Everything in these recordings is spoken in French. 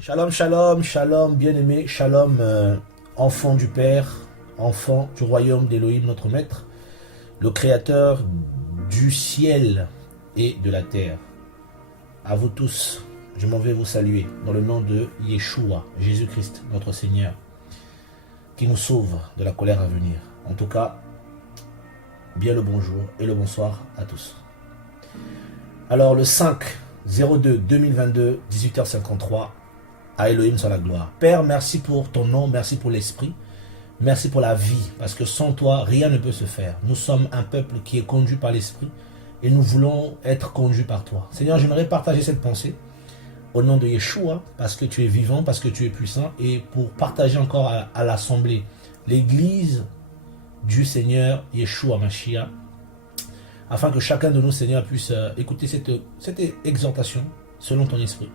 Shalom, shalom, shalom, bien-aimé, shalom, enfant du Père, enfant du royaume d'Élohim, notre Maître, le Créateur du ciel et de la terre. À vous tous, je m'en vais vous saluer dans le nom de Yeshua, Jésus-Christ, notre Seigneur, qui nous sauve de la colère à venir. En tout cas, bien le bonjour et le bonsoir à tous. Alors, le 5/02/2022, 18h53, à Elohim soit la gloire. Père, merci pour ton nom, merci pour l'esprit, merci pour la vie, parce que sans toi, rien ne peut se faire. Nous sommes un peuple qui est conduit par l'esprit et nous voulons être conduits par toi. Seigneur, j'aimerais partager cette pensée au nom de Yeshua, parce que tu es vivant, parce que tu es puissant, et pour partager encore à l'assemblée, l'église du Seigneur Yeshua Mashiach, afin que chacun de nous, Seigneur, puisse écouter cette exhortation selon ton esprit,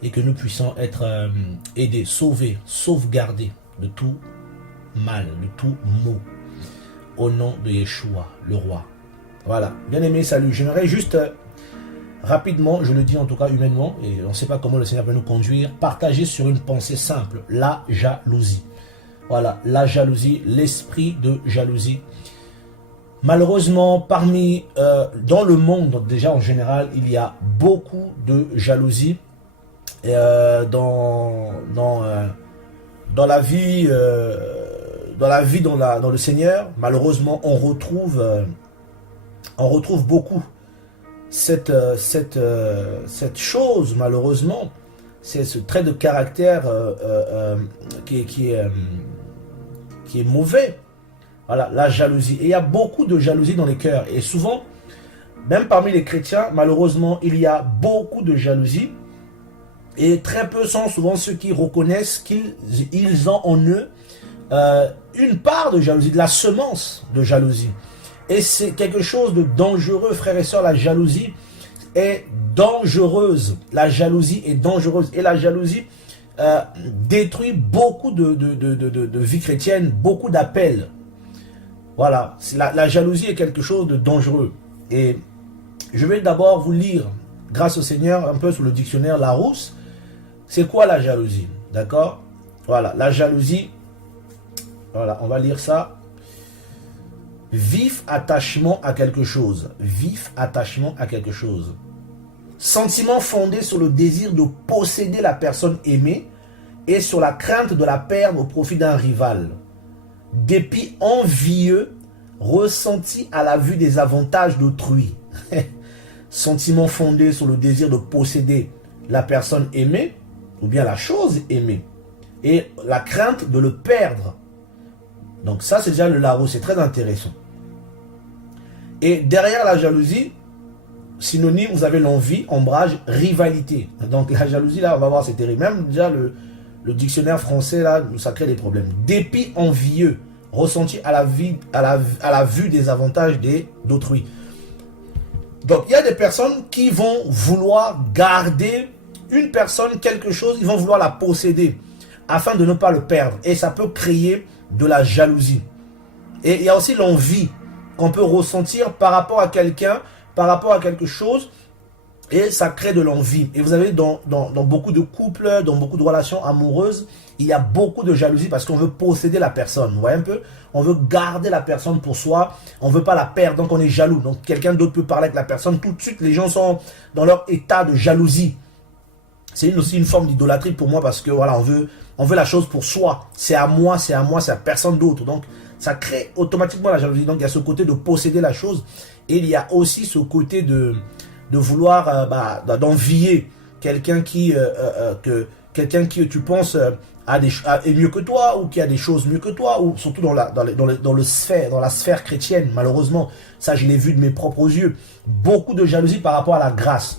et que nous puissions être aidés, sauvés, sauvegardés de tout mal, de tout mot, au nom de Yeshua, le roi. Voilà, bien aimé, salut. J'aimerais juste rapidement, je le dis en tout cas humainement, et on ne sait pas comment le Seigneur va nous conduire, partager sur une pensée simple, la jalousie. Voilà, la jalousie, l'esprit de jalousie. Malheureusement, dans le monde déjà en général, il y a beaucoup de jalousie. Dans la vie, dans le Seigneur, malheureusement, on retrouve beaucoup cette chose, malheureusement, c'est ce trait de caractère qui est mauvais. Voilà, la jalousie. Et il y a beaucoup de jalousie dans les cœurs. Et souvent, même parmi les chrétiens, malheureusement, il y a beaucoup de jalousie. Et très peu sont souvent ceux qui reconnaissent qu'ils ont en eux une part de jalousie, de la semence de jalousie. Et c'est quelque chose de dangereux, frères et sœurs. La jalousie est dangereuse. La jalousie est dangereuse. Et la jalousie détruit beaucoup de vies chrétiennes, beaucoup d'appels. Voilà, la jalousie est quelque chose de dangereux. Et je vais d'abord vous lire, grâce au Seigneur, un peu sous le dictionnaire Larousse. C'est quoi la jalousie? D'accord? Voilà, la jalousie, voilà, on va lire ça. Vif attachement à quelque chose. Vif attachement à quelque chose. Sentiment fondé sur le désir de posséder la personne aimée et sur la crainte de la perdre au profit d'un rival. Dépit envieux ressenti à la vue des avantages d'autrui. Sentiment fondé sur le désir de posséder la personne aimée ou bien la chose aimée et la crainte de le perdre. Donc ça, c'est déjà le Larousse, c'est très intéressant. Et derrière la jalousie, synonyme, vous avez l'envie, ombrage, rivalité. Donc la jalousie, là, on va voir, c'est terrible. Même déjà le dictionnaire français, là, ça crée des problèmes. Dépit envieux, ressenti à la vue des avantages d'autrui. Donc il y a des personnes qui vont vouloir garder une personne, quelque chose, ils vont vouloir la posséder afin de ne pas le perdre. Et ça peut créer de la jalousie. Et il y a aussi l'envie qu'on peut ressentir par rapport à quelqu'un, par rapport à quelque chose, et ça crée de l'envie. Et vous avez dans beaucoup de couples, dans beaucoup de relations amoureuses, il y a beaucoup de jalousie parce qu'on veut posséder la personne. Vous voyez un peu? On veut garder la personne pour soi, on ne veut pas la perdre, donc on est jaloux. Donc quelqu'un d'autre peut parler avec la personne, tout de suite les gens sont dans leur état de jalousie. C'est aussi une forme d'idolâtrie pour moi parce que voilà, on veut la chose pour soi. C'est à moi, c'est à personne d'autre. Donc ça crée automatiquement la jalousie. Donc il y a ce côté de posséder la chose et il y a aussi ce côté de vouloir d'envier quelqu'un qui tu penses est mieux que toi ou qui a des choses mieux que toi, ou surtout dans la sphère chrétienne. Malheureusement, ça je l'ai vu de mes propres yeux. Beaucoup de jalousie par rapport à la grâce.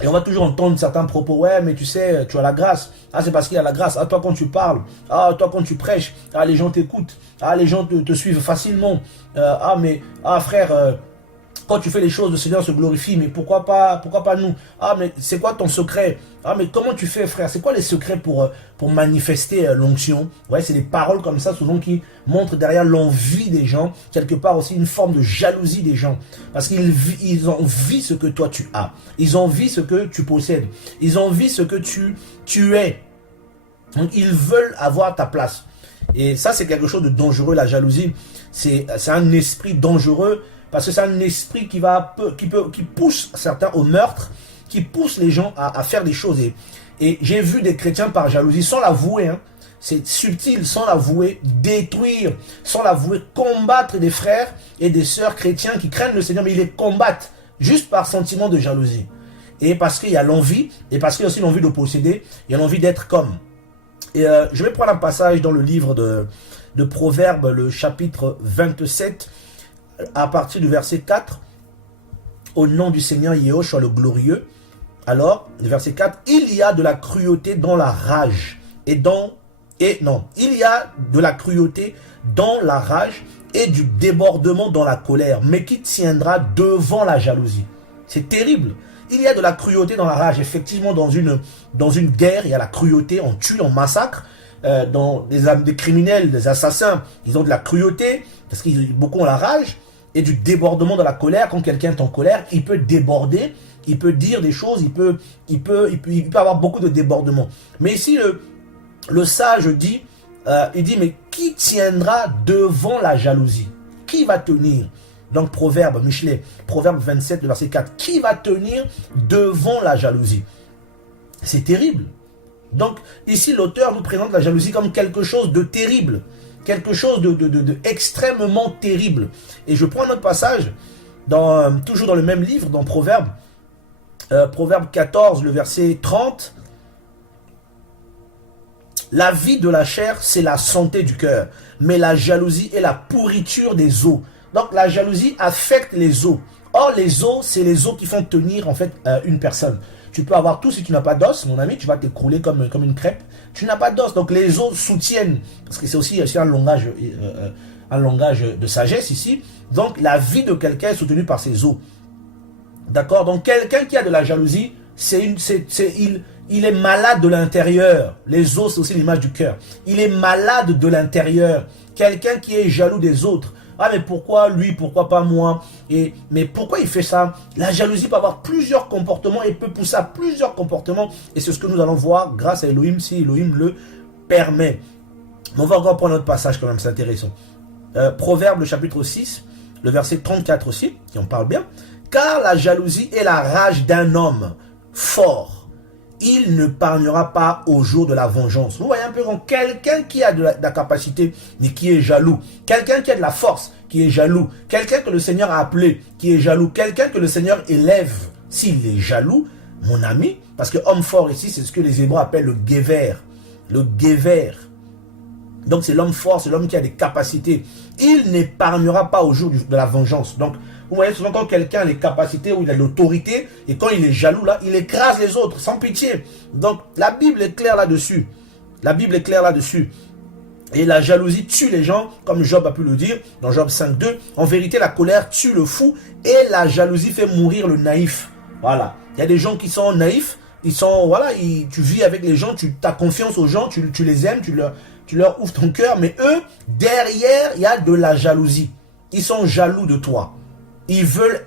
Et on va toujours entendre certains propos, ouais, mais tu sais, tu as la grâce. Ah, c'est parce qu'il y a la grâce. Ah, toi, quand tu parles. Ah, toi, quand tu prêches. Ah, les gens t'écoutent. Ah, les gens te suivent facilement. Frère, Quand tu fais les choses, le Seigneur se glorifie. Mais pourquoi pas nous? Ah, mais c'est quoi ton secret? Ah, mais comment tu fais, frère? C'est quoi les secrets pour manifester l'onction? Ouais, c'est des paroles comme ça, souvent, qui montrent derrière l'envie des gens, quelque part aussi une forme de jalousie des gens. Parce qu'ils envient ce que toi tu as. Ils envient ce que tu possèdes. Ils envient ce que tu es. Donc, ils veulent avoir ta place. Et ça, c'est quelque chose de dangereux, la jalousie. C'est un esprit dangereux, parce que c'est un esprit qui pousse certains au meurtre, qui pousse les gens à faire des choses. Et j'ai vu des chrétiens par jalousie, sans l'avouer, hein, c'est subtil, sans l'avouer, détruire, sans l'avouer, combattre des frères et des sœurs chrétiens qui craignent le Seigneur, mais ils les combattent juste par sentiment de jalousie. Et parce qu'il y a l'envie, et parce qu'il y a aussi l'envie de posséder, il y a l'envie d'être comme. Et je vais prendre un passage dans le livre de Proverbes, le chapitre 27, à partir du verset 4. Au nom du Seigneur Yéhoshua le glorieux. Alors, le verset 4, il y a de la cruauté dans la rage il y a de la cruauté dans la rage et du débordement dans la colère, mais qui tiendra devant la jalousie? C'est terrible. Il y a de la cruauté dans la rage. Effectivement, dans une guerre, il y a la cruauté, on tue, on massacre. Dans des criminels, des assassins, ils ont de la cruauté, parce que beaucoup ont la rage, et du débordement dans la colère. Quand quelqu'un est en colère, il peut déborder, il peut dire des choses, il peut avoir beaucoup de débordement. Mais ici, le sage dit, il dit, mais qui tiendra devant la jalousie? Qui va tenir? Donc, Proverbe, Michelet, Proverbe 27, le verset 4. Qui va tenir devant la jalousie? C'est terrible. Donc, ici, l'auteur nous présente la jalousie comme quelque chose de terrible. Quelque chose de extrêmement terrible. Et je prends un autre passage, toujours dans le même livre, dans Proverbe. Proverbe 14, le verset 30. La vie de la chair, c'est la santé du cœur. Mais la jalousie est la pourriture des os. Donc la jalousie affecte les os. Or les os, c'est les os qui font tenir en fait une personne. Tu peux avoir tout, si tu n'as pas d'os, mon ami, tu vas t'écrouler comme une crêpe. Tu n'as pas d'os, donc les os soutiennent. Parce que c'est aussi un langage de sagesse ici. Donc la vie de quelqu'un est soutenue par ses os. D'accord? Donc quelqu'un qui a de la jalousie, il est malade de l'intérieur. Les os, c'est aussi l'image du cœur. Il est malade de l'intérieur. Quelqu'un qui est jaloux des autres. Ah, mais pourquoi lui, pourquoi pas moi? Mais pourquoi il fait ça? La jalousie peut avoir plusieurs comportements et peut pousser à plusieurs comportements. Et c'est ce que nous allons voir grâce à Elohim, si Elohim le permet. Mais on va encore prendre notre passage quand même, c'est intéressant. Proverbe, le chapitre 6, le verset 34 aussi, qui en parle bien. Car la jalousie est la rage d'un homme fort. Il ne pargnera pas au jour de la vengeance. Vous voyez un peu, quand quelqu'un qui a de la capacité, mais qui est jaloux, quelqu'un qui a de la force, qui est jaloux, quelqu'un que le Seigneur a appelé, qui est jaloux, quelqu'un que le Seigneur élève, s'il est jaloux, mon ami, parce que homme fort ici, c'est ce que les Hébreux appellent le guéver. Le guéver. Donc c'est l'homme fort, c'est l'homme qui a des capacités. Il n'épargnera pas au jour de la vengeance. Donc, vous voyez souvent quand quelqu'un a les capacités, où il a l'autorité, et quand il est jaloux là, il écrase les autres, sans pitié. Donc, la Bible est claire là-dessus. La Bible est claire là-dessus. Et la jalousie tue les gens, comme Job a pu le dire, dans Job 5.2. En vérité, la colère tue le fou, et la jalousie fait mourir le naïf. Voilà. Il y a des gens qui sont naïfs, ils sont, voilà, tu vis avec les gens, tu as confiance aux gens, tu les aimes, tu leur ouvres ton cœur, mais eux, derrière, il y a de la jalousie. Ils sont jaloux de toi. Ils veulent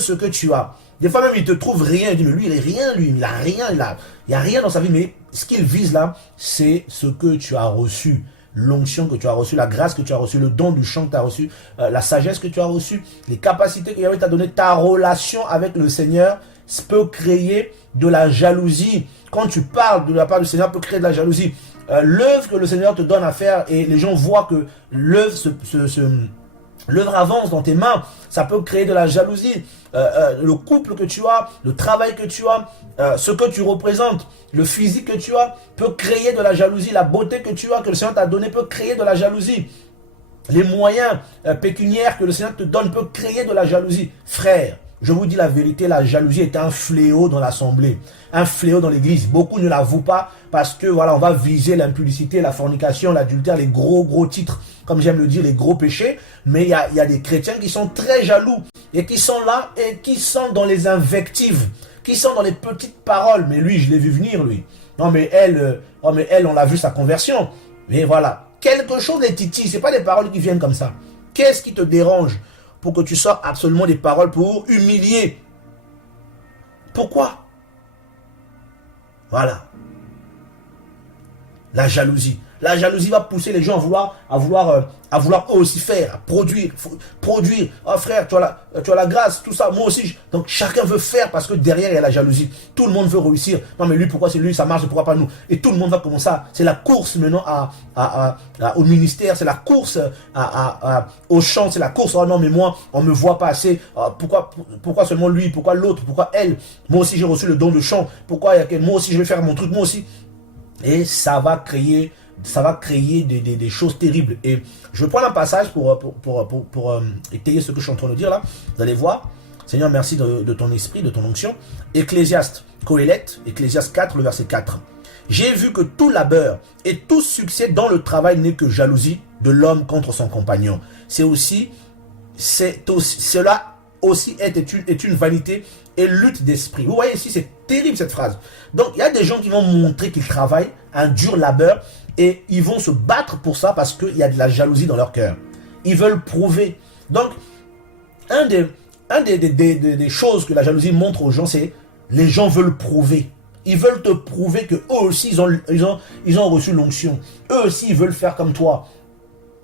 ce que tu as. Des fois même, ils te trouvent rien. Ils disent, mais lui, il est rien, lui. Il a rien, il y a rien dans sa vie. Mais ce qu'il vise là, c'est ce que tu as reçu. L'onction que tu as reçue, la grâce que tu as reçue, le don du chant que tu as reçu, la sagesse que tu as reçue, les capacités que Yahweh t'a donné, ta relation avec le Seigneur peut créer de la jalousie. Quand tu parles de la part du Seigneur, peut créer de la jalousie. L'œuvre que le Seigneur te donne à faire et les gens voient que l'œuvre avance dans tes mains, ça peut créer de la jalousie. Le couple que tu as, le travail que tu as, ce que tu représentes, le physique que tu as, peut créer de la jalousie. La beauté que tu as, que le Seigneur t'a donné, peut créer de la jalousie. Les moyens pécuniaires que le Seigneur te donne peuvent créer de la jalousie. Frère, je vous dis la vérité, la jalousie est un fléau dans l'assemblée, un fléau dans l'église. Beaucoup ne l'avouent pas parce que voilà, on va viser l'impudicité, la fornication, l'adultère, les gros titres, comme j'aime le dire, les gros péchés. Mais il y a des chrétiens qui sont très jaloux et qui sont là et qui sont dans les invectives, qui sont dans les petites paroles. Mais lui, je l'ai vu venir, lui. Non, mais elle, on l'a vu sa conversion. Mais voilà, quelque chose les titille, c'est pas des paroles qui viennent comme ça. Qu'est-ce qui te dérange pour que tu sortes absolument des paroles pour humilier? Pourquoi? Voilà. La jalousie. La jalousie va pousser les gens à vouloir eux aussi faire, à produire. Oh frère, tu as la grâce, tout ça. Moi aussi. Donc chacun veut faire parce que derrière il y a la jalousie. Tout le monde veut réussir. Non mais lui, pourquoi c'est lui, ça marche, pourquoi pas nous? Et tout le monde va commencer. C'est la course maintenant au ministère, c'est la course au chant, c'est la course. Oh non mais moi, on me voit pas assez. Pourquoi seulement lui? Pourquoi l'autre? Pourquoi elle? Moi aussi j'ai reçu le don de chant. Pourquoi moi aussi je vais faire mon truc, moi aussi? Et ça va créer des choses terribles. Et je prends un passage pour étayer ce que je suis en train de dire là. Vous allez voir. Seigneur, merci de ton esprit, de ton onction. Ecclésiaste, Coëlette, Ecclésiaste 4, le verset 4. J'ai vu que tout labeur et tout succès dans le travail n'est que jalousie de l'homme contre son compagnon. Cela aussi est une vanité et lutte d'esprit. Vous voyez ici, c'est terrible cette phrase. Donc, il y a des gens qui vont montrer qu'ils travaillent un dur labeur et ils vont se battre pour ça parce qu'il y a de la jalousie dans leur cœur. Ils veulent prouver. Donc, un des choses que la jalousie montre aux gens, c'est les gens veulent prouver. Ils veulent te prouver que eux aussi, ils ont reçu l'onction. Eux aussi, ils veulent faire comme toi.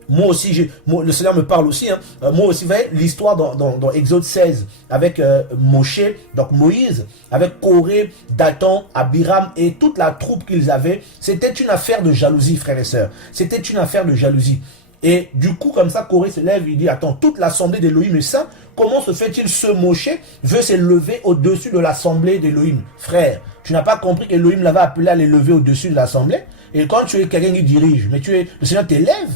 Moi aussi, le Seigneur me parle aussi. Moi aussi, vous voyez l'histoire dans Exode 16 avec Moshe, donc Moïse, avec Corée, Dathan, Abiram et toute la troupe qu'ils avaient. C'était une affaire de jalousie, frères et sœurs. C'était une affaire de jalousie. Et du coup, comme ça, Corée se lève, il dit, attends, toute l'assemblée d'Élohim est ça. Comment se fait-il ce Moshe veut s'élever au-dessus de l'assemblée d'Élohim? Frère, tu n'as pas compris qu'Élohim l'avait appelé à l'élever au-dessus de l'assemblée? Et quand tu es quelqu'un qui dirige, mais le Seigneur t'élève.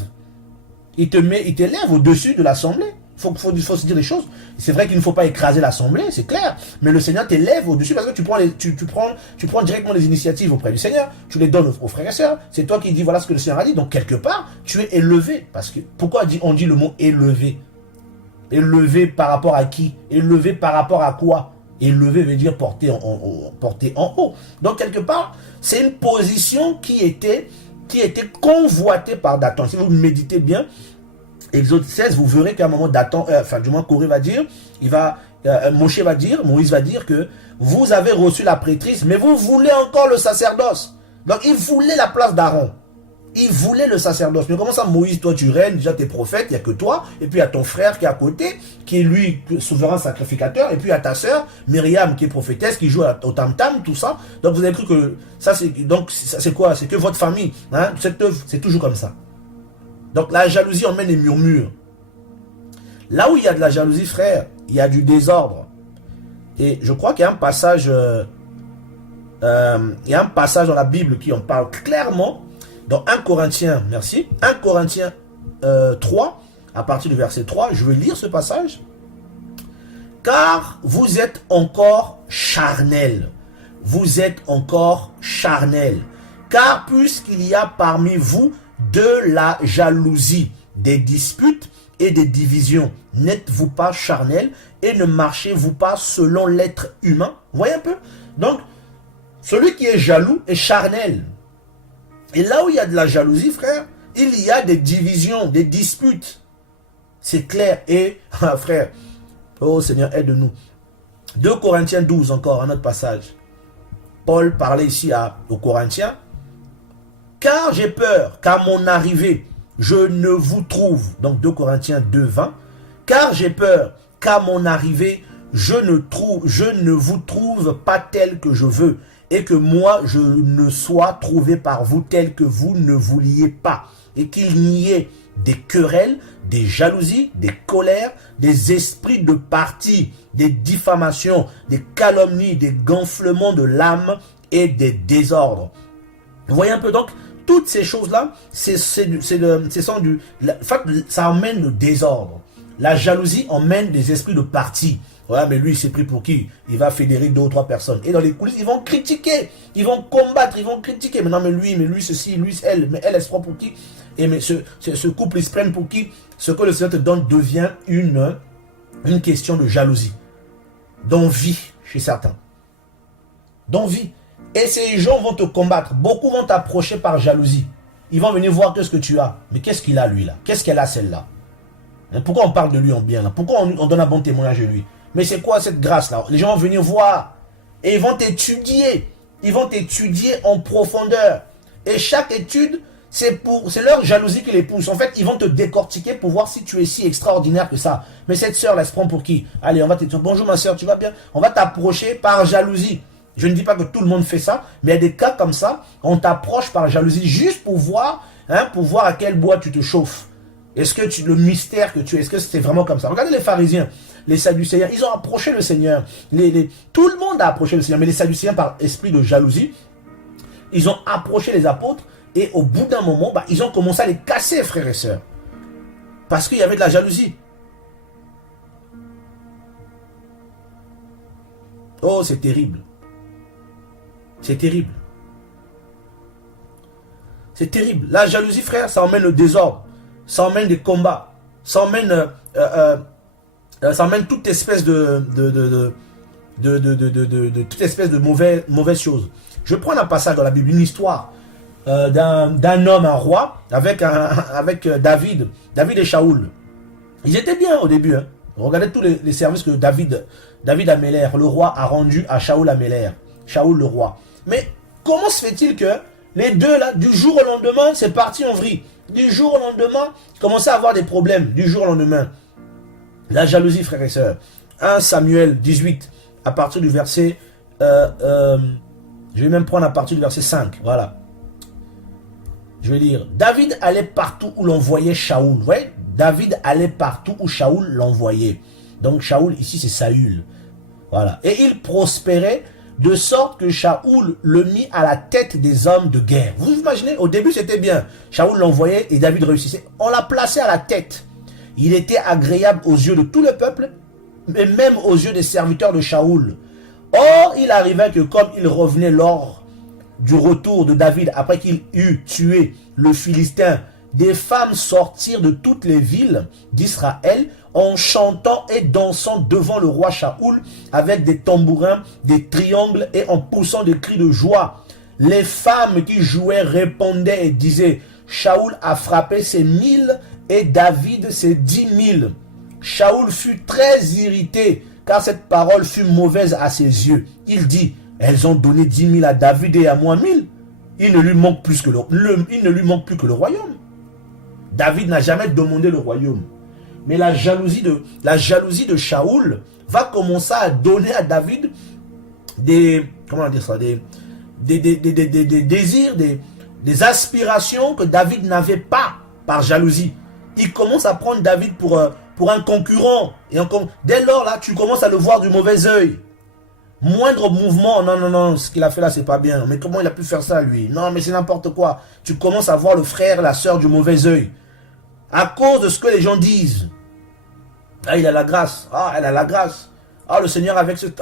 Il t'élève au-dessus de l'assemblée. Il faut se dire des choses. C'est vrai qu'il ne faut pas écraser l'assemblée, c'est clair. Mais le Seigneur t'élève au-dessus parce que tu prends directement les initiatives auprès du Seigneur. Tu les donnes aux frères et sœurs. C'est toi qui dis voilà ce que le Seigneur a dit. Donc quelque part, tu es élevé. Parce que pourquoi on dit le mot élevé? Élevé par rapport à qui? Élevé par rapport à quoi? Élevé veut dire porter en haut. Donc quelque part, c'est une position qui était convoité par Dathan. Si vous méditez bien, Exode 16, vous verrez qu'à un moment, du moins Corée va dire, Moshe va dire, Moïse va dire que vous avez reçu la prêtrise, mais vous voulez encore le sacerdoce. Donc il voulait la place d'Aaron. Il voulait le sacerdoce. Mais comment ça, Moïse, toi tu règnes, déjà t'es prophète, il n'y a que toi, et puis il y a ton frère qui est à côté, qui est lui souverain sacrificateur, et puis il y a ta sœur, Myriam, qui est prophétesse, qui joue au tam-tam, tout ça. Donc vous avez cru que ça c'est quoi? C'est que votre famille. Hein? Cette œuvre, c'est toujours comme ça. Donc la jalousie emmène les murmures. Là où il y a de la jalousie, frère, il y a du désordre. Et je crois qu'il y a un passage, dans la Bible qui en parle clairement. Dans 1 Corinthiens, merci, 1 Corinthiens 3, à partir du verset 3, je vais lire ce passage. Car vous êtes encore charnel. Vous êtes encore charnel. Car puisqu'il y a parmi vous de la jalousie, des disputes et des divisions, n'êtes-vous pas charnel et ne marchez-vous pas selon l'être humain? Vous voyez un peu? Donc, celui qui est jaloux est charnel. Et là où il y a de la jalousie, frère, il y a des divisions, des disputes. C'est clair. Et, frère, oh Seigneur, aide-nous. 2 Corinthiens 12 encore, un autre passage. Paul parlait ici aux Corinthiens. Car j'ai peur qu'à mon arrivée, je ne vous trouve, donc 2 Corinthiens 2, 20. Car j'ai peur qu'à mon arrivée, je ne vous trouve pas tel que je veux, et que moi, je ne sois trouvé par vous tel que vous ne vouliez pas, et qu'il n'y ait des querelles, des jalousies, des colères, des esprits de parti, des diffamations, des calomnies, des gonflements de l'âme et des désordres. Vous voyez un peu donc, toutes ces choses-là, ça emmène le désordre. La jalousie emmène des esprits de parti. Ouais, mais lui, il s'est pris pour qui? Il va fédérer 2 ou 3 personnes. Et dans les coulisses, ils vont critiquer, ils vont combattre, ils vont critiquer. Mais non, mais lui ceci, lui, elle, mais elle se prend pour qui? Et mais ce couple, ils se prennent pour qui? Ce que le Seigneur te donne devient une question de jalousie, d'envie chez certains. D'envie. Et ces gens vont te combattre. Beaucoup vont t'approcher par jalousie. Ils vont venir voir ce que tu as. Mais qu'est-ce qu'il a, lui, là? Qu'est-ce qu'elle a, celle-là? Pourquoi on parle de lui en bien, là? Pourquoi on donne un bon témoignage de lui? Mais c'est quoi cette grâce-là? Les gens vont venir voir. Et ils vont t'étudier. Ils vont t'étudier en profondeur. Et chaque étude, c'est leur jalousie qui les pousse. En fait, ils vont te décortiquer pour voir si tu es si extraordinaire que ça. Mais cette sœur, elle se prend pour qui? Allez, on va te dire, bonjour ma sœur, tu vas bien? On va t'approcher par jalousie. Je ne dis pas que tout le monde fait ça, mais il y a des cas comme ça, on t'approche par jalousie juste pour voir à quel bois tu te chauffes. Est-ce que le mystère que tu es, est-ce que c'est vraiment comme ça? Regardez les pharisiens, les sadducéens, ils ont approché le Seigneur. Tout le monde a approché le Seigneur, mais les sadducéens, par esprit de jalousie, ils ont approché les apôtres et au bout d'un moment, ils ont commencé à les casser, frères et sœurs. Parce qu'il y avait de la jalousie. Oh, c'est terrible. C'est terrible. C'est terrible. La jalousie, frère, ça emmène le désordre. Ça emmène des combats. Ça emmène toute espèce toute espèce de mauvaise chose. Je prends un passage dans la Bible, une histoire d'un homme, un roi, avec David et Shaoul. Ils étaient bien au début. Hein. Regardez tous les services que David Améler, le roi, a rendu à Shaoul Améler. Shaoul le roi. Mais comment se fait-il que les deux là, du jour au lendemain, c'est parti en vrille. Du jour au lendemain, ils commençaient à avoir des problèmes. Du jour au lendemain. La jalousie, frères et sœurs. 1 Samuel 18, à partir du verset... je vais même prendre à partir du verset 5. Voilà. Je vais lire. David allait partout où l'on voyait Shaoul. Vous voyez? David allait partout où Shaoul l'envoyait. Donc Shaoul, ici, c'est Saül. Voilà. Et il prospérait de sorte que Shaoul le mit à la tête des hommes de guerre. Vous imaginez, au début c'était bien. Shaoul l'envoyait et David réussissait. On l'a placé à la tête. Il était agréable aux yeux de tout le peuple, mais même aux yeux des serviteurs de Shaoul. Or, il arrivait que comme il revenait lors du retour de David, après qu'il eut tué le Philistin, des femmes sortirent de toutes les villes d'Israël en chantant et dansant devant le roi Shaoul avec des tambourins, des triangles et en poussant des cris de joie. Les femmes qui jouaient répondaient et disaient « Shaoul a frappé ses 1000 et David ses 10 000. » Shaoul fut très irrité car cette parole fut mauvaise à ses yeux. Il dit « Elles ont donné 10 000 à David et à moi 1000. Il ne lui manque plus que le royaume. » David n'a jamais demandé le royaume. Mais la jalousie de Shaoul va commencer à donner à David des désirs, des aspirations que David n'avait pas par jalousie. Il commence à prendre David pour un concurrent. Et dès lors, là, tu commences à le voir du mauvais œil. Moindre mouvement, non, ce qu'il a fait là, c'est pas bien. Mais comment il a pu faire ça, lui? Non, mais c'est n'importe quoi. Tu commences à voir le frère, la sœur du mauvais œil. À cause de ce que les gens disent. Ah, il a la grâce. Ah, elle a la grâce. Ah, le Seigneur avec cette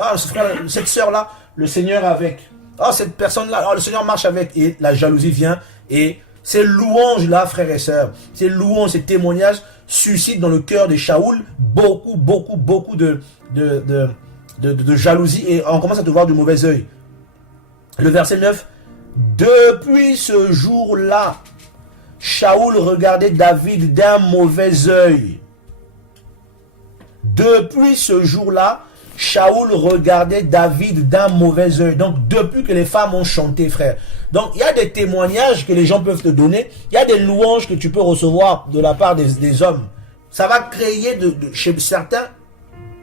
sœur-là, le Seigneur avec. Ah, cette personne-là, le Seigneur marche avec. Et la jalousie vient. Et ces louanges-là, frères et sœurs, ces louanges, ces témoignages suscitent dans le cœur de Shaoul beaucoup de jalousie. Et on commence à te voir du mauvais œil. Le verset 9. Depuis ce jour-là, Shaoul regardait David d'un mauvais œil. Depuis ce jour-là, Shaoul regardait David d'un mauvais œil. Donc, depuis que les femmes ont chanté, frère. Donc, il y a des témoignages que les gens peuvent te donner. Il y a des louanges que tu peux recevoir de la part des hommes. Ça va créer chez certains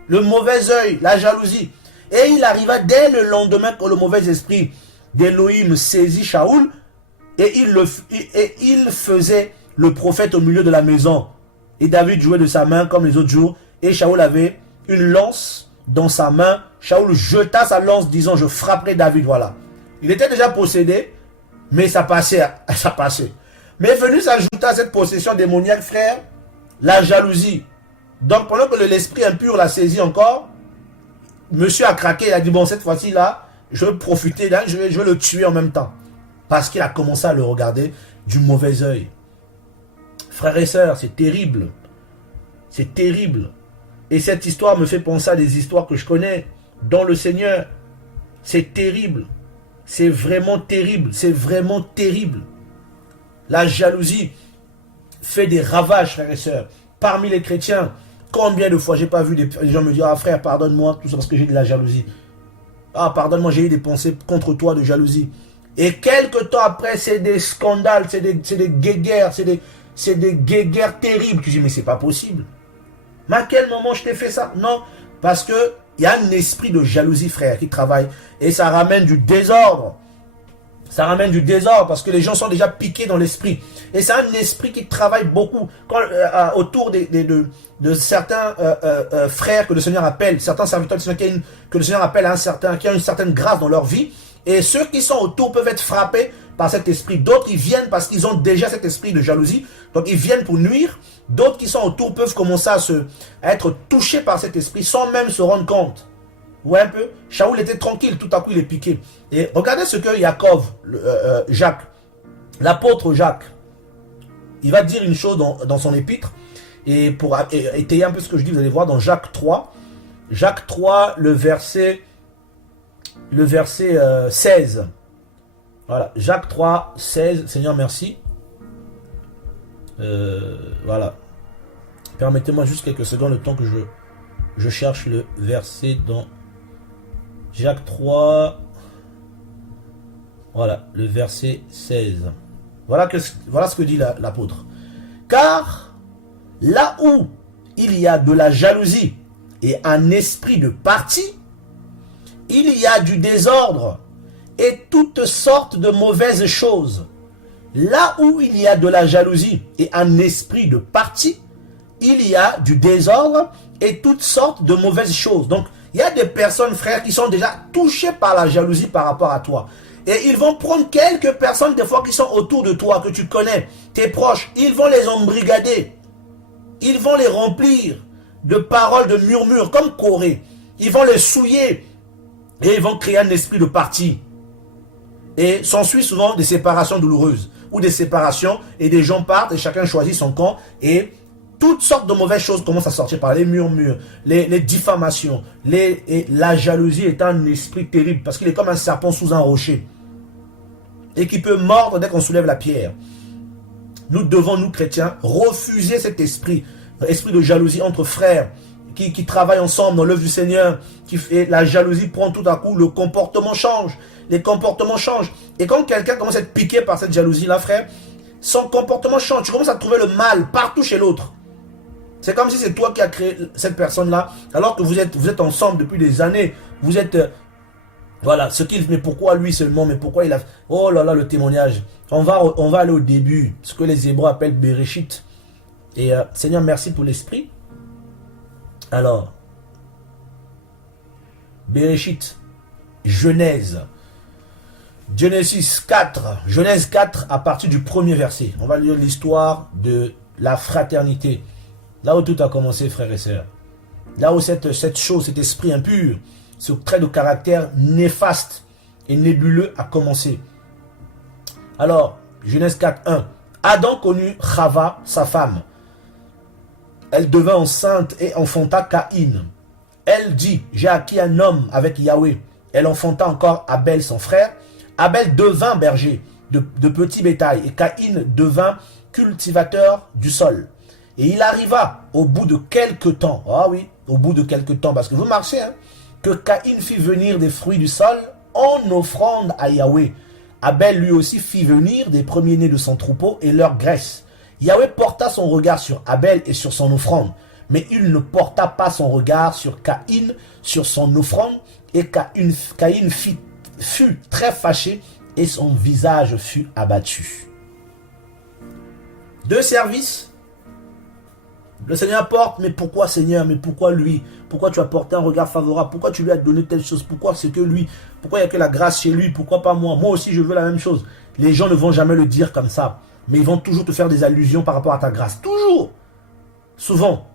le mauvais œil, la jalousie. Et il arriva dès le lendemain que le mauvais esprit d'Élohim saisit Shaoul. Et il faisait le prophète au milieu de la maison. Et David jouait de sa main comme les autres jours. Et Shaoul avait une lance dans sa main. Shaoul jeta sa lance disant, je frapperai David. Voilà. Il était déjà possédé, mais ça passait. Mais est venu s'ajouter à cette possession démoniaque, frère, la jalousie. Donc pendant que l'esprit impur l'a saisi encore, monsieur a craqué, il a dit, bon, cette fois-ci, là, je vais profiter, là, je vais le tuer en même temps. Parce qu'il a commencé à le regarder du mauvais œil. Frères et sœurs, c'est terrible. C'est terrible. Et cette histoire me fait penser à des histoires que je connais dans le Seigneur. C'est terrible. C'est vraiment terrible. C'est vraiment terrible. La jalousie fait des ravages, frères et sœurs. Parmi les chrétiens, combien de fois j'ai pas vu des gens me dire, ah frère, pardonne-moi, tout ça parce que j'ai de la jalousie. Ah, pardonne-moi, j'ai eu des pensées contre toi de jalousie. Et quelques temps après, c'est des scandales, c'est des guéguerres, c'est des guéguerres terribles. Tu dis, mais c'est pas possible. Mais à quel moment je t'ai fait ça? Non, parce que il y a un esprit de jalousie, frère, qui travaille. Et ça ramène du désordre. Ça ramène du désordre parce que les gens sont déjà piqués dans l'esprit. Et c'est un esprit qui travaille beaucoup autour de certains frères que le Seigneur appelle, certains serviteurs du Seigneur que le Seigneur appelle qui ont une certaine grâce dans leur vie. Et ceux qui sont autour peuvent être frappés par cet esprit. D'autres, ils viennent parce qu'ils ont déjà cet esprit de jalousie. Donc, ils viennent pour nuire. D'autres qui sont autour peuvent commencer à être touchés par cet esprit sans même se rendre compte. Vous voyez un peu? Shaoul était tranquille, tout à coup, il est piqué. Et regardez ce que Jacques, l'apôtre Jacques, il va dire une chose dans son épître. Et pour étayer un peu ce que je dis, vous allez voir dans Jacques 3. Jacques 3, le verset 16. Voilà, Jacques 3, 16. Seigneur, merci. Voilà. Permettez-moi juste quelques secondes, le temps que je cherche le verset dans Jacques 3. Voilà, le verset 16. Voilà ce que dit l'apôtre. Car là où il y a de la jalousie et un esprit de parti, il y a du désordre et toutes sortes de mauvaises choses. Là où il y a de la jalousie et un esprit de parti, il y a du désordre et toutes sortes de mauvaises choses. Donc, il y a des personnes, frères, qui sont déjà touchées par la jalousie par rapport à toi. Et ils vont prendre quelques personnes, des fois, qui sont autour de toi, que tu connais, tes proches. Ils vont les embrigader. Ils vont les remplir de paroles, de murmures, comme Corée. Ils vont les souiller. Et ils vont créer un esprit de parti. Et s'ensuit souvent des séparations douloureuses. Ou des séparations, et des gens partent, et chacun choisit son camp. Et toutes sortes de mauvaises choses commencent à sortir par les murmures, les diffamations. Et la jalousie est un esprit terrible, parce qu'il est comme un serpent sous un rocher. Et qui peut mordre dès qu'on soulève la pierre. Nous devons, nous chrétiens, refuser cet esprit de jalousie entre frères, qui travaillent ensemble dans l'œuvre du Seigneur, la jalousie prend tout à coup, le comportement change, les comportements changent. Et quand quelqu'un commence à être piqué par cette jalousie-là, frère, son comportement change, tu commences à trouver le mal partout chez l'autre. C'est comme si c'est toi qui as créé cette personne-là, alors que vous êtes ensemble depuis des années, vous êtes... voilà, mais pourquoi lui seulement, mais pourquoi il a... Oh là là, le témoignage. On va aller au début, ce que les Hébreux appellent Bereshit. Et Seigneur, merci pour l'esprit. Alors, Bereshit, Genèse 4, Genèse 4 à partir du premier verset. On va lire l'histoire de la fraternité. Là où tout a commencé, frères et sœurs. Là où cette chose, cet esprit impur, ce trait de caractère néfaste et nébuleux a commencé. Alors, Genèse 4, 1. Adam connut Chava, sa femme. Elle devint enceinte et enfanta Caïn. Elle dit, j'ai acquis un homme avec Yahweh. Elle enfanta encore Abel, son frère. Abel devint berger de petits bétail et Caïn devint cultivateur du sol. Et il arriva au bout de quelques temps, ah oui, au bout de quelques temps, parce que vous marchez, hein, que Caïn fit venir des fruits du sol en offrande à Yahweh. Abel lui aussi fit venir des premiers-nés de son troupeau et leur graisse. Yahweh porta son regard sur Abel et sur son offrande, mais il ne porta pas son regard sur Caïn, sur son offrande, et Caïn fut très fâché et son visage fut abattu. Deux services. Le Seigneur apporte, mais pourquoi Seigneur, mais pourquoi lui? Pourquoi tu as porté un regard favorable? Pourquoi tu lui as donné telle chose? Pourquoi c'est que lui? Pourquoi il n'y a que la grâce chez lui? Pourquoi pas moi? Moi aussi je veux la même chose. Les gens ne vont jamais le dire comme ça, mais ils vont toujours te faire des allusions par rapport à ta grâce. Toujours. Souvent.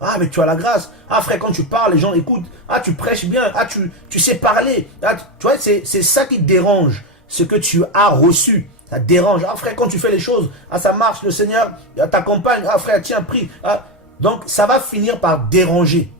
Ah, mais tu as la grâce. Ah, frère, quand tu parles, les gens écoutent. Ah, tu prêches bien. Ah, tu sais parler. Ah, tu vois, c'est ça qui te dérange. Ce que tu as reçu. Ça te dérange. Ah, frère, quand tu fais les choses, ah, ça marche. Le Seigneur t'accompagne. Ah, frère, tiens, prie. Ah. Donc, ça va finir par déranger.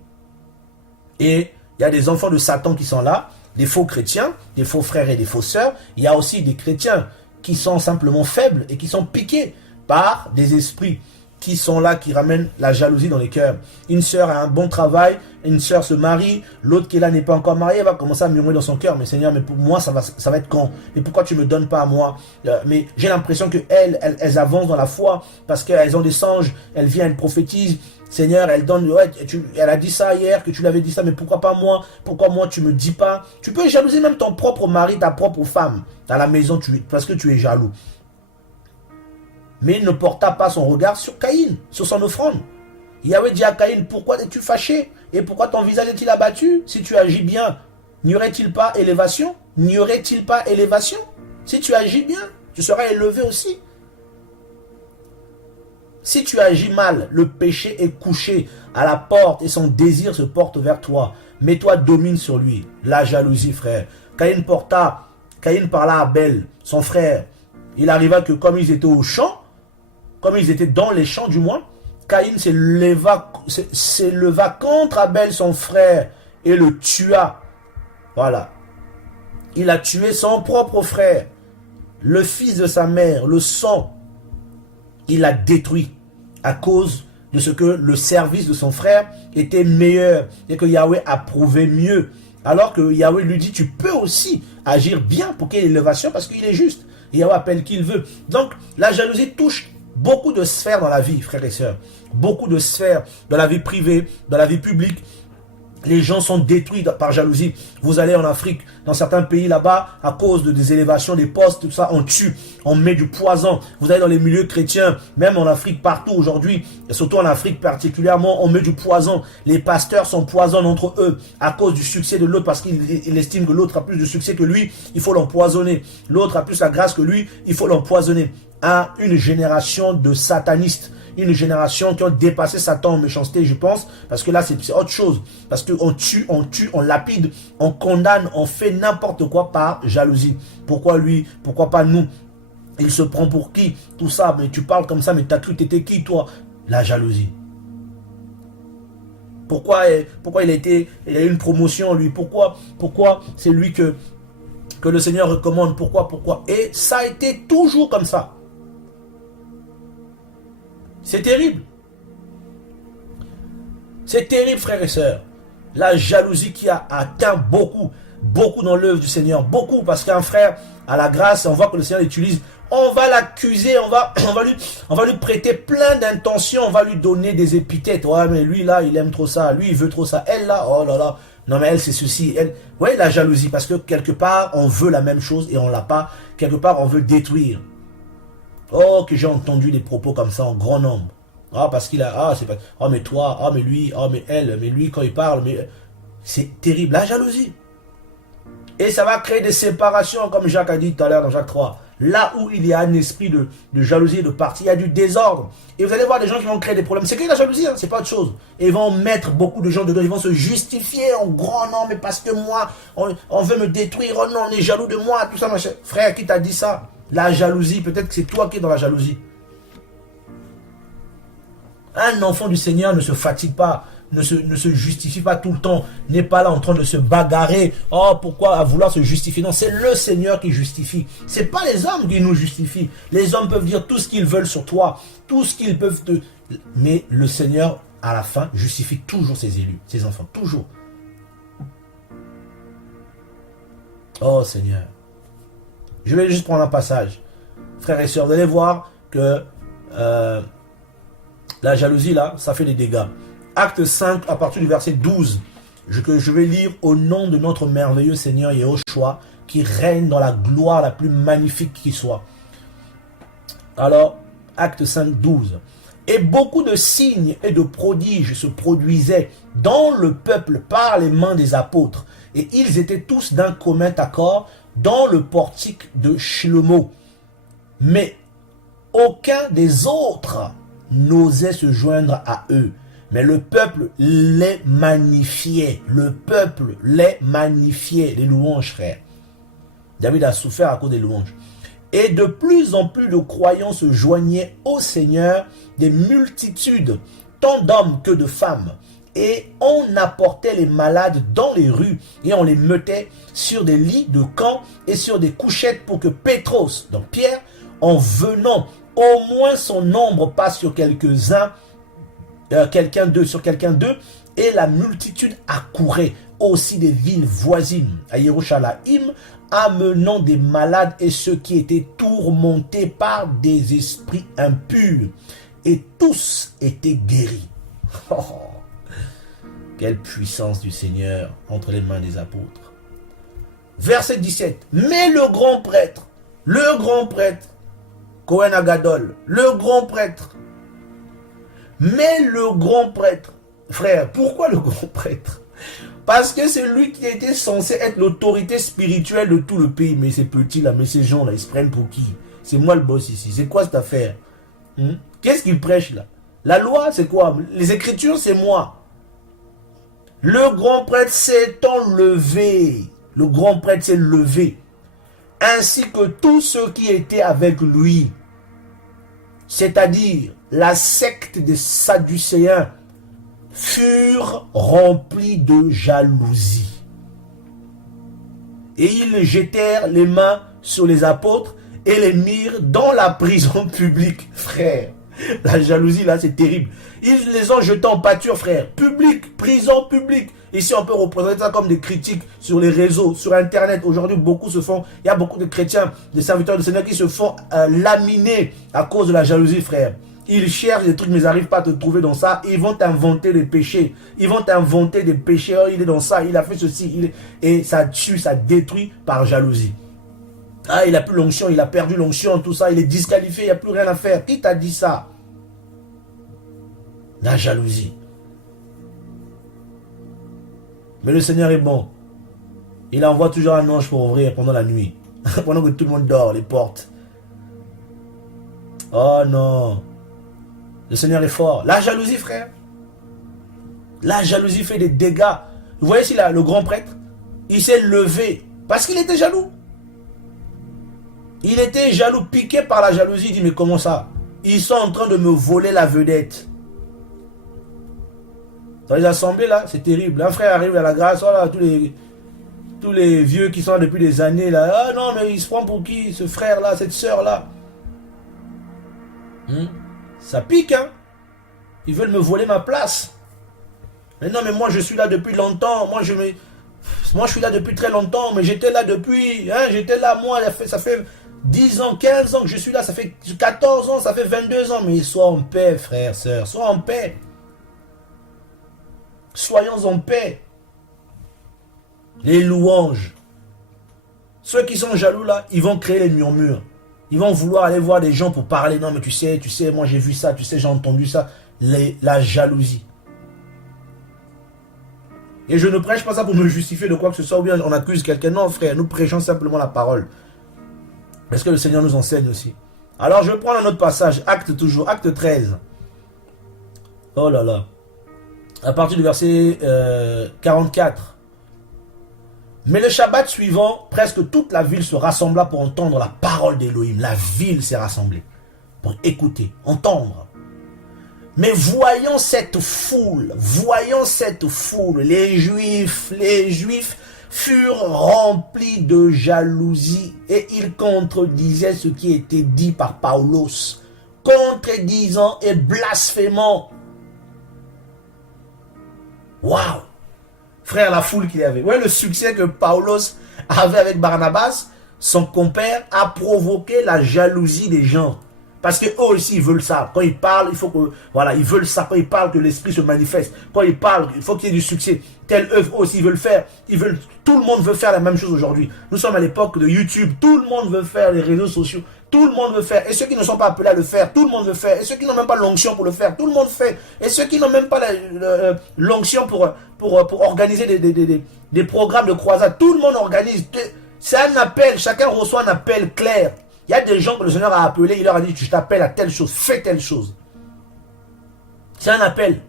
Et il y a des enfants de Satan qui sont là. Des faux chrétiens, des faux frères et des faux sœurs. Il y a aussi des chrétiens qui sont simplement faibles et qui sont piqués par des esprits qui sont là, qui ramènent la jalousie dans les cœurs. Une sœur a un bon travail, une sœur se marie, l'autre qui est là n'est pas encore mariée, va commencer à murmurer dans son cœur, mais Seigneur, mais pour moi, ça va être quand? Mais pourquoi tu ne me donnes pas à moi? Mais j'ai l'impression qu'elles avancent dans la foi, parce qu'elles ont des songes, elles viennent, elles prophétisent. Seigneur, elle donne, ouais, elle a dit ça hier, que tu l'avais dit ça, mais pourquoi pas moi? Pourquoi moi tu me dis pas? Tu peux jalouser même ton propre mari, ta propre femme, dans la maison, parce que tu es jaloux. Mais il ne porta pas son regard sur Caïn, sur son offrande. Yahweh dit à Caïn, pourquoi es-tu fâché? Et pourquoi ton visage est-il abattu? Si tu agis bien, n'y aurait-il pas élévation? N'y aurait-il pas élévation? Si tu agis bien, tu seras élevé aussi. Si tu agis mal, le péché est couché à la porte et son désir se porte vers toi. Mais toi, domine sur lui. La jalousie, frère. Caïn parla à Abel, son frère. Il arriva que comme ils étaient au champ, comme ils étaient dans les champs du moins, Caïn s'éleva contre Abel, son frère, et le tua. Voilà. Il a tué son propre frère, le fils de sa mère, le sang. Il l'a détruit à cause de ce que le service de son frère était meilleur et que Yahweh approuvait mieux. Alors que Yahweh lui dit, tu peux aussi agir bien pour qu'il y ait l'élévation parce qu'il est juste. Et Yahweh appelle qui il veut. Donc, la jalousie touche beaucoup de sphères dans la vie, frères et sœurs. Beaucoup de sphères dans la vie privée, dans la vie publique. Les gens sont détruits par jalousie. Vous allez en Afrique, dans certains pays là-bas, à cause de des élévations, des postes, tout ça, on tue, on met du poison. Vous allez dans les milieux chrétiens, même en Afrique, partout aujourd'hui, et surtout en Afrique particulièrement, on met du poison. Les pasteurs s'empoisonnent entre eux à cause du succès de l'autre, parce qu'il estime que l'autre a plus de succès que lui, il faut l'empoisonner. L'autre a plus la grâce que lui, il faut l'empoisonner. À une génération de satanistes, une génération qui ont dépassé Satan en méchanceté, je pense, parce que là, c'est autre chose. Parce qu'on tue, on lapide, on condamne, on fait n'importe quoi par jalousie. Pourquoi lui? Pourquoi pas nous? Il se prend pour qui? Tout ça, mais tu parles comme ça, mais t'as cru t'étais qui, toi? La jalousie. Pourquoi il a eu une promotion, lui? Pourquoi c'est lui que le Seigneur recommande? Pourquoi? Et ça a été toujours comme ça. C'est terrible. C'est terrible, frères et sœurs. La jalousie qui a atteint beaucoup dans l'œuvre du Seigneur. Beaucoup, parce qu'un frère a la grâce, on voit que le Seigneur l'utilise. On va l'accuser, on va lui prêter plein d'intentions, on va lui donner des épithètes. Ouais, mais lui là, il aime trop ça, lui il veut trop ça. Elle là, oh là là, non mais elle c'est ceci. Elle, ouais, la jalousie, parce que quelque part on veut la même chose et on l'a pas. Quelque part on veut détruire. Oh, que j'ai entendu des propos comme ça en grand nombre. Ah, parce qu'il a... Ah, c'est pas... Ah, mais toi, ah, mais lui, ah, mais elle, mais lui, quand il parle, mais... C'est terrible, la jalousie. Et ça va créer des séparations, comme Jacques a dit tout à l'heure dans Jacques 3. Là où il y a un esprit de jalousie et de parti, il y a du désordre. Et vous allez voir des gens qui vont créer des problèmes. C'est que la jalousie, hein, c'est pas autre chose. Et ils vont mettre beaucoup de gens dedans, ils vont se justifier en grand nom, mais parce que moi, on veut me détruire, oh non, on est jaloux de moi, tout ça, machin. Frère, qui t'a dit ça? La jalousie, peut-être que c'est toi qui es dans la jalousie. Un enfant du Seigneur ne se fatigue pas, ne se justifie pas tout le temps, n'est pas là en train de se bagarrer. Oh, pourquoi à vouloir se justifier? Non, c'est le Seigneur qui justifie. Ce n'est pas les hommes qui nous justifient. Les hommes peuvent dire tout ce qu'ils veulent sur toi, tout ce qu'ils peuvent te... Mais le Seigneur, à la fin, justifie toujours ses élus, ses enfants, toujours. Oh Seigneur. Je vais juste prendre un passage. Frères et sœurs, vous allez voir que la jalousie, là, ça fait des dégâts. Acte 5, à partir du verset 12, que je vais lire au nom de notre merveilleux Seigneur Yehoshua, qui règne dans la gloire la plus magnifique qui soit. Alors, Acte 5, 12. Et beaucoup de signes et de prodiges se produisaient dans le peuple par les mains des apôtres. Et ils étaient tous d'un commun accord dans le portique de Shlomo. Mais aucun des autres n'osait se joindre à eux, Mais le peuple les magnifiait. Le peuple les magnifiait. Les louanges, frère. David a souffert à cause des louanges. Et de plus en plus de croyants se joignaient au Seigneur, des multitudes, tant d'hommes que de femmes. Et on apportait les malades dans les rues et on les mettait sur des lits de camp et sur des couchettes pour que Pétros, donc Pierre, en venant, au moins son nombre passe sur quelqu'un d'eux, et la multitude accourait aussi des villes voisines à Yerushalayim, amenant des malades et ceux qui étaient tourmentés par des esprits impurs. Et tous étaient guéris. Oh, quelle puissance du Seigneur entre les mains des apôtres. Verset 17. Mais le grand prêtre, Cohen Agadol, le grand prêtre, mais le grand prêtre, frère, pourquoi le grand prêtre? Parce que c'est lui qui était censé être l'autorité spirituelle de tout le pays. Mais ces petits-là, mais ces gens-là, ils se prennent pour qui? C'est moi le boss ici. C'est quoi cette affaire? Qu'est-ce qu'ils prêchent là? La loi, c'est quoi? Les Écritures, c'est moi. Le grand prêtre s'étant levé. Le grand prêtre s'est levé. Ainsi que tous ceux qui étaient avec lui. C'est-à-dire la secte des Sadducéens, furent remplis de jalousie. Et ils jetèrent les mains sur les apôtres et les mirent dans la prison publique. Frère, la jalousie là c'est terrible. Ils les ont jetés en pâture, frère. Public, prison publique. Ici on peut représenter ça comme des critiques sur les réseaux, sur internet. Aujourd'hui beaucoup se font, il y a beaucoup de chrétiens, des serviteurs du Seigneur qui se font laminer à cause de la jalousie, frère. Ils cherchent des trucs mais ils n'arrivent pas à te trouver dans ça. Ils vont t'inventer des péchés. Ils vont t'inventer des péchés. Oh, il est dans ça, il a fait ceci. Et ça tue, ça détruit par jalousie. Ah, il n'a plus l'onction, il a perdu l'onction, tout ça. Il est disqualifié, il n'y a plus rien à faire. Qui t'a dit ça? La jalousie. Mais le Seigneur est bon. Il envoie toujours un ange pour ouvrir pendant la nuit. Pendant que tout le monde dort, les portes. Oh non. Le Seigneur est fort. La jalousie, frère. La jalousie fait des dégâts. Vous voyez ici là, le grand prêtre, il s'est levé parce qu'il était jaloux. Il était jaloux, piqué par la jalousie. Il dit, mais comment ça? Ils sont en train de me voler la vedette. Dans les assemblées là, c'est terrible. Un frère arrive à la grâce, voilà, tous les vieux qui sont là depuis des années là. Ah non, mais il se prend pour qui? Ce frère là, cette soeur là. Ça pique, hein. Ils veulent me voler ma place. Mais non, mais moi je suis là depuis longtemps. Moi je suis là depuis très longtemps. Mais j'étais là depuis. Hein, j'étais là, moi, ça fait 10 ans, 15 ans que je suis là. Ça fait 14 ans, ça fait 22 ans. Mais sois en paix, frère, sœur. Sois en paix. Soyons en paix. Les louanges. Ceux qui sont jaloux là, ils vont créer les murmures. Ils vont vouloir aller voir des gens pour parler. Non, mais tu sais, moi j'ai vu ça, tu sais, j'ai entendu ça. La jalousie. Et je ne prêche pas ça pour me justifier de quoi que ce soit, ou bien on accuse quelqu'un. Non, frère, nous prêchons simplement la parole. Parce que le Seigneur nous enseigne aussi. Alors, je prends un autre passage, acte 13. Oh là là. À partir du verset 44. Mais le Shabbat suivant, presque toute la ville se rassembla pour entendre la parole d'Élohim. La ville s'est rassemblée pour écouter, entendre. Mais voyant cette foule, les Juifs furent remplis de jalousie et ils contredisaient ce qui était dit par Paulos, contredisant et blasphémant. Waouh! Frère, la foule qu'il avait. Ouais, le succès que Paulos avait avec Barnabas, son compère, a provoqué la jalousie des gens. Parce qu'eux aussi, ils veulent ça. Quand ils parlent, il faut que... Voilà, ils veulent ça. Quand ils parlent, que l'esprit se manifeste. Quand ils parlent, il faut qu'il y ait du succès. Telle œuvre aussi, ils veulent faire. Tout le monde veut faire la même chose aujourd'hui. Nous sommes à l'époque de YouTube. Tout le monde veut faire les réseaux sociaux. Tout le monde veut faire. Et ceux qui ne sont pas appelés à le faire, tout le monde veut faire. Et ceux qui n'ont même pas l'onction pour le faire, tout le monde fait. Et ceux qui n'ont même pas l'onction pour organiser des programmes de croisade, tout le monde organise. C'est un appel. Chacun reçoit un appel clair. Il y a des gens que le Seigneur a appelés, il leur a dit, je t'appelle à telle chose, fais telle chose. C'est un appel.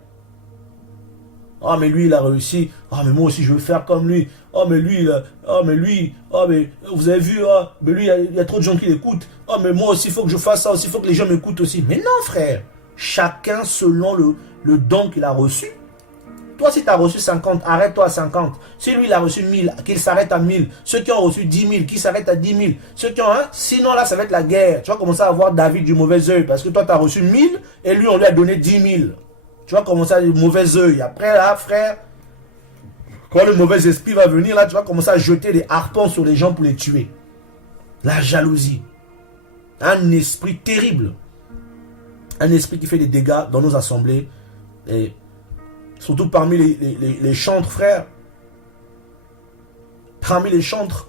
Oh, mais lui, il a réussi. Oh, mais moi aussi, je veux faire comme lui. Oh, mais lui, oh, mais vous avez vu, oh, mais lui, il y a trop de gens qui l'écoutent. Oh, mais moi aussi, il faut que je fasse ça aussi, il faut que les gens m'écoutent aussi. Mais non, frère. Chacun selon le don qu'il a reçu. Toi, si tu as reçu 50, arrête-toi à 50. Si lui, il a reçu 1000, qu'il s'arrête à 1000. Ceux qui ont reçu 10 000, qui s'arrêtent à 10 000. Ceux qui ont sinon là, ça va être la guerre. Tu vas commencer à voir David du mauvais œil. Parce que toi, tu as reçu 1000 et lui, on lui a donné 10 000. Tu vas commencer à avoir du mauvais œil. Après, là, frère, quand le mauvais esprit va venir, là, tu vas commencer à jeter des harpons sur les gens pour les tuer. La jalousie. Un esprit terrible. Un esprit qui fait des dégâts dans nos assemblées. Et surtout parmi les chantres, frère. Parmi les chantres.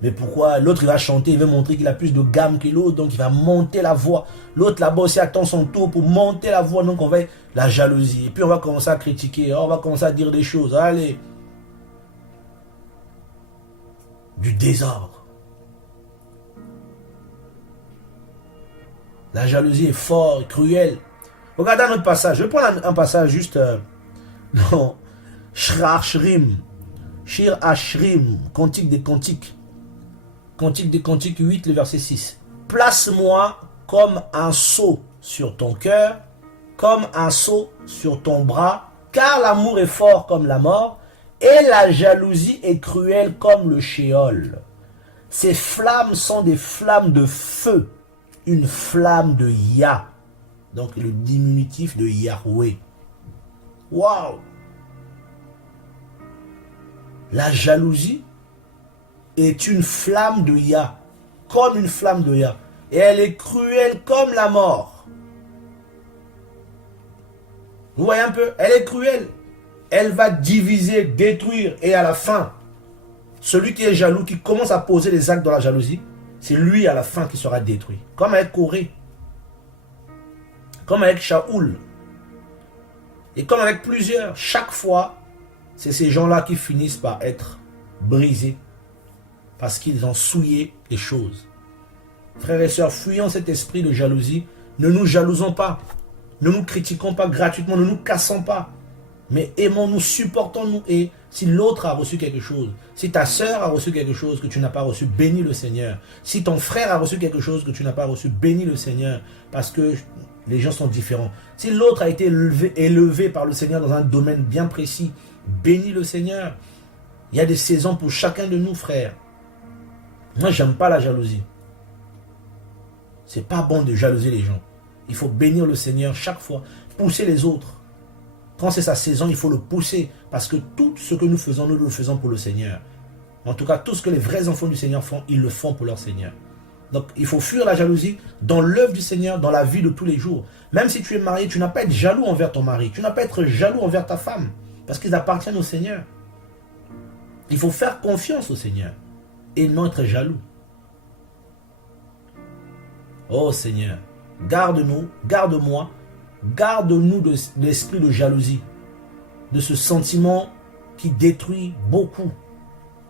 Mais pourquoi? L'autre, il va chanter, il veut montrer qu'il a plus de gamme que l'autre, donc il va monter la voix. L'autre, là-bas aussi, attend son tour pour monter la voix, donc on va... La jalousie. Et puis on va commencer à critiquer, on va commencer à dire des choses. Allez. Du désordre. La jalousie est forte, cruelle. Regardez un autre passage. Je vais prendre un passage juste dans Shir Ashrim, Cantique des Cantiques. Cantique des Cantiques 8, le verset 6. Place-moi comme un sceau sur ton cœur, comme un sceau sur ton bras, car l'amour est fort comme la mort, et la jalousie est cruelle comme le shéol. Ces flammes sont des flammes de feu, une flamme de Yah. Donc le diminutif de Yahweh. Waouh! La jalousie est une flamme de Yah, comme une flamme de Yah. Et elle est cruelle comme la mort. Vous voyez un peu? Elle est cruelle. Elle va diviser, détruire. Et à la fin, celui qui est jaloux, qui commence à poser les actes de la jalousie, c'est lui à la fin qui sera détruit. Comme avec Corée. Comme avec Shaoul. Et comme avec plusieurs. Chaque fois, c'est ces gens-là qui finissent par être brisés. Parce qu'ils ont souillé les choses. Frères et sœurs, fuyons cet esprit de jalousie. Ne nous jalousons pas. Ne nous critiquons pas gratuitement. Ne nous cassons pas. Mais aimons-nous, supportons-nous. Et si l'autre a reçu quelque chose, si ta sœur a reçu quelque chose que tu n'as pas reçu, bénis le Seigneur. Si ton frère a reçu quelque chose que tu n'as pas reçu, bénis le Seigneur. Parce que les gens sont différents. Si l'autre a été élevé par le Seigneur dans un domaine bien précis, bénis le Seigneur. Il y a des saisons pour chacun de nous, frères. Moi, j'aime pas la jalousie. C'est pas bon de jalouser les gens. Il faut bénir le Seigneur chaque fois. Pousser les autres. Quand c'est sa saison, il faut le pousser. Parce que tout ce que nous le faisons pour le Seigneur. En tout cas, tout ce que les vrais enfants du Seigneur font, ils le font pour leur Seigneur. Donc, il faut fuir la jalousie dans l'œuvre du Seigneur, dans la vie de tous les jours. Même si tu es marié, tu n'as pas à être jaloux envers ton mari. Tu n'as pas à être jaloux envers ta femme. Parce qu'ils appartiennent au Seigneur. Il faut faire confiance au Seigneur. Et non être jaloux. Oh Seigneur, garde-nous, garde-moi, garde-nous de l'esprit de jalousie, de ce sentiment qui détruit beaucoup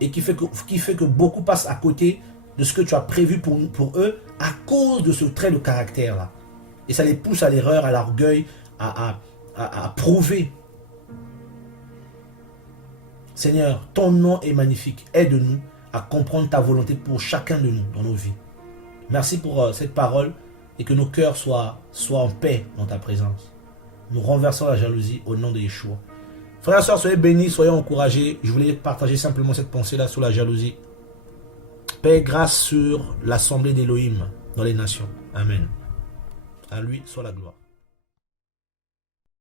et qui fait que beaucoup passent à côté de ce que tu as prévu pour eux à cause de ce trait de caractère-là. Et ça les pousse à l'erreur, à l'orgueil, à prouver. Seigneur, ton nom est magnifique. Aide-nous à comprendre ta volonté pour chacun de nous dans nos vies. Merci pour cette parole et que nos cœurs soient en paix dans ta présence. Nous renversons la jalousie au nom de Yeshua. Frères et sœurs, soyez bénis, soyez encouragés. Je voulais partager simplement cette pensée-là sur la jalousie. Paix et grâce sur l'assemblée d'Élohim dans les nations. Amen. À lui soit la gloire.